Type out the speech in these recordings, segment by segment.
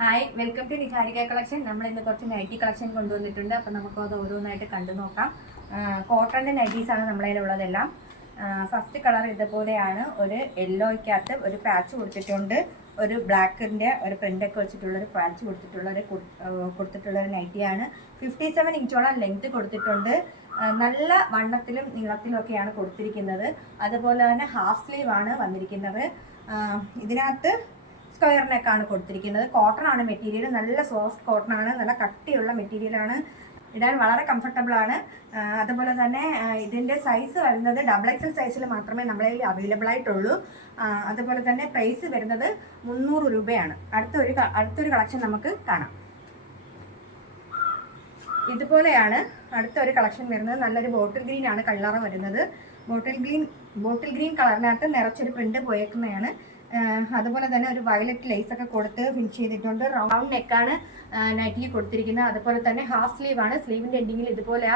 Hi, welcome to Niharika collection. നമ്മൾ ഇന്ന് കുറച്ച് നൈറ്റി കളക്ഷൻ കൊണ്ടുവന്നിട്ടുണ്ട്. അപ്പോൾ നമുക്ക് അത് ഓരോന്നായിട്ട് കണ്ടു നോക്കാം. കോട്ടൻ്റെ നൈറ്റീസാണ് നമ്മളതിലുള്ളതെല്ലാം. ഫസ്റ്റ് കളർ ഇതുപോലെയാണ്. ഒരു യെല്ലോയ്ക്കകത്ത് ഒരു പാച്ച് കൊടുത്തിട്ടുണ്ട്. ഒരു ബ്ലാക്കിൻ്റെ ഒരു പ്രിൻ്റൊക്കെ വെച്ചിട്ടുള്ളൊരു പാച്ച് കൊടുത്തിട്ടുള്ളൊരു നൈറ്റിയാണ്. 57 ഇഞ്ചോളം ലെങ്ത് കൊടുത്തിട്ടുണ്ട്. നല്ല വണ്ണത്തിലും നീളത്തിലും ഒക്കെയാണ് കൊടുത്തിരിക്കുന്നത്. അതുപോലെ തന്നെ ഹാഫ് സ്ലീവ് ആണ് വന്നിരിക്കുന്നത്. ഇതിനകത്ത് സ്ക്വയർ നെക്കാണ് കൊടുത്തിരിക്കുന്നത്. കോട്ടൺ ആണ് മെറ്റീരിയൽ. നല്ല സോഫ്റ്റ് കോട്ടൺ ആണ്. നല്ല കട്ടിയുള്ള മെറ്റീരിയലാണ്. ഇടാൻ വളരെ കംഫർട്ടബിൾ ആണ്. അതുപോലെ തന്നെ ഇതിൻ്റെ സൈസ് വരുന്നത് XXL സൈസിൽ മാത്രമേ നമ്മളെ അവൈലബിൾ ആയിട്ടുള്ളൂ. അതുപോലെ തന്നെ പ്രൈസ് വരുന്നത് 300 രൂപയാണ്. അടുത്തൊരു കളക്ഷൻ നമുക്ക് കാണാം. ഇതുപോലെയാണ് അടുത്തൊരു കളക്ഷൻ വരുന്നത്. നല്ലൊരു ബോട്ടിൽ ഗ്രീൻ ആണ് കളർ വരുന്നത്. ബോട്ടിൽ ഗ്രീൻ കളറിനകത്ത് നിറച്ചൊരു പ്രിന്റ് പോയേക്കുന്നതാണ്. അതുപോലെ തന്നെ ഒരു വയലറ്റ് ലേസ് ഒക്കെ കൊടുത്ത് ഫിനിഷ് ചെയ്തിട്ടുണ്ട്. റൗണ്ട് നെക്കാണ് നൈറ്റിക്ക് കൊടുത്തിരിക്കുന്നത്. അതുപോലെ തന്നെ ഹാഫ് സ്ലീവ് ആണ്. സ്ലീവിൻ്റെ എൻഡിങ്ങിൽ ഇതുപോലെ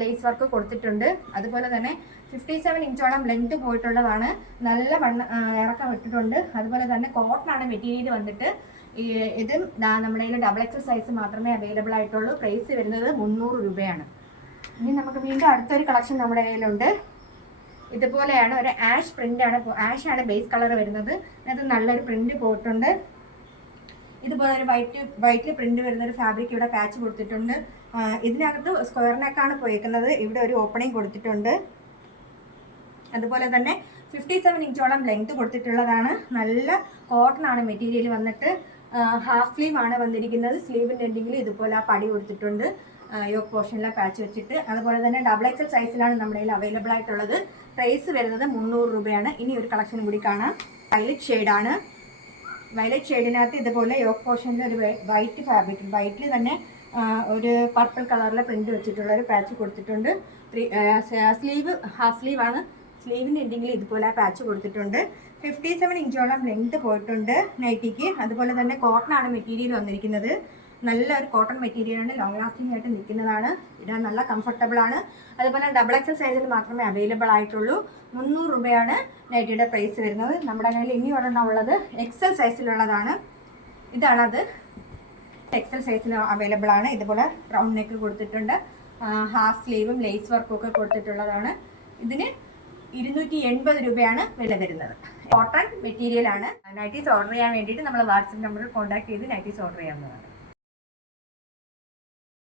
ലേസ് വർക്ക് കൊടുത്തിട്ടുണ്ട്. അതുപോലെ തന്നെ 57 ഇഞ്ചോളം ലെങ്ത് പോയിട്ടുള്ളതാണ്. നല്ല ഇറക്കം ഇട്ടിട്ടുണ്ട്. അതുപോലെ തന്നെ കോട്ടൺ ആണ് മെറ്റീരിയൽ വന്നിട്ട്. ഇതും നമ്മുടെ കയ്യിൽ XXL സൈസ് മാത്രമേ അവൈലബിൾ ആയിട്ടുള്ളൂ. പ്രൈസ് വരുന്നത് 300 രൂപയാണ്. ഇനി നമുക്ക് വീണ്ടും അടുത്തൊരു കളക്ഷൻ നമ്മുടെ കയ്യിലുണ്ട്. ഇതുപോലെയാണ് ഒരു ആഷ് പ്രിൻ്റാണ്. ആഷാണ് ബേസ് കളർ വരുന്നത്. അതിനകത്ത് നല്ലൊരു പ്രിന്റ് പോയിട്ടുണ്ട്. ഇതുപോലെ ഒരു വൈറ്റ് പ്രിന്റ് വരുന്നൊരു ഫാബ്രിക് ഇവിടെ പാച്ച് കൊടുത്തിട്ടുണ്ട്. ഇതിനകത്ത് സ്ക്വയർ നെക്കാണ് പോയേക്കുന്നത്. ഇവിടെ ഒരു ഓപ്പണിംഗ് കൊടുത്തിട്ടുണ്ട്. അതുപോലെ തന്നെ 57 ഇഞ്ചോളം ലെങ്ത് കൊടുത്തിട്ടുള്ളതാണ്. നല്ല കോട്ടൺ ആണ് മെറ്റീരിയൽ വന്നിട്ട്. ഹാഫ് സ്ലീവ് ആണ് വന്നിരിക്കുന്നത്. സ്ലീവിൻ്റെ എൻഡിങ്ങിൽ ഇതുപോലെ പടി കൊടുത്തിട്ടുണ്ട്. യോക്ക് പോർഷനിലെ പാച്ച് വെച്ചിട്ട്. അതുപോലെ തന്നെ XXL സൈസിലാണ് നമ്മുടെ കയ്യിൽ അവൈലബിൾ ആയിട്ടുള്ളത്. പ്രൈസ് വരുന്നത് 300 രൂപയാണ്. ഇനി ഒരു കളക്ഷനും കൂടി കാണാം. വയലറ്റ് ഷെയ്ഡാണ്. വയലറ്റ് ഷെയ്ഡിനകത്ത് ഇതുപോലെ യോക്ക് പോർഷനിൽ ഒരു വൈറ്റ് ഫാബ്രിക്, വൈറ്റിൽ തന്നെ ഒരു പർപ്പിൾ കളറിലെ പ്രിന്റ് വെച്ചിട്ടുള്ള ഒരു പാച്ച് കൊടുത്തിട്ടുണ്ട്. സ്ലീവ് ഹാഫ് സ്ലീവ് ആണ്. സ്ലീവിൻ്റെ എൻഡിങ്ങിൽ ഇതുപോലെ പാച്ച് കൊടുത്തിട്ടുണ്ട്. 57 ഇഞ്ചോളം ലെങ്ത് പോയിട്ടുണ്ട് നൈറ്റിക്ക്. അതുപോലെ തന്നെ കോട്ടൺ ആണ് മെറ്റീരിയൽ വന്നിരിക്കുന്നത്. നല്ല ഒരു കോട്ടൺ മെറ്റീരിയലാണ്. ലോങ് ലാസ്റ്റിംഗ് ആയിട്ട് നിൽക്കുന്നതാണ്. ഇടാൻ നല്ല കംഫർട്ടബിൾ ആണ്. അതുപോലെ XXL സൈസിൽ മാത്രമേ അവൈലബിൾ ആയിട്ടുള്ളൂ. 300 രൂപയാണ് നൈറ്റിയുടെ പ്രൈസ് വരുന്നത്. നമ്മുടെ കയ്യിൽ ഇനി ഒരെണ്ണം ഉള്ളത് XL സൈസിലുള്ളതാണ്. ഇതാണത്. XL സൈസിൽ അവൈലബിൾ ആണ്. ഇതുപോലെ റൗണ്ട് നെക്ക് കൊടുത്തിട്ടുണ്ട്. ഹാഫ് സ്ലീവും ലേസ് വർക്കും ഒക്കെ കൊടുത്തിട്ടുള്ളതാണ്. ഇതിന് 280 രൂപയാണ് വില വരുന്നത്. കോട്ടൺ മെറ്റീരിയൽ ആണ്. നൈറ്റീസ് ഓർഡർ ചെയ്യാൻ വേണ്ടിയിട്ട് നമ്മൾ വാട്സപ്പ് നമ്പറിൽ കോൺടാക്ട് ചെയ്ത് നൈറ്റീസ് ഓർഡർ ചെയ്യാവുന്നതാണ്.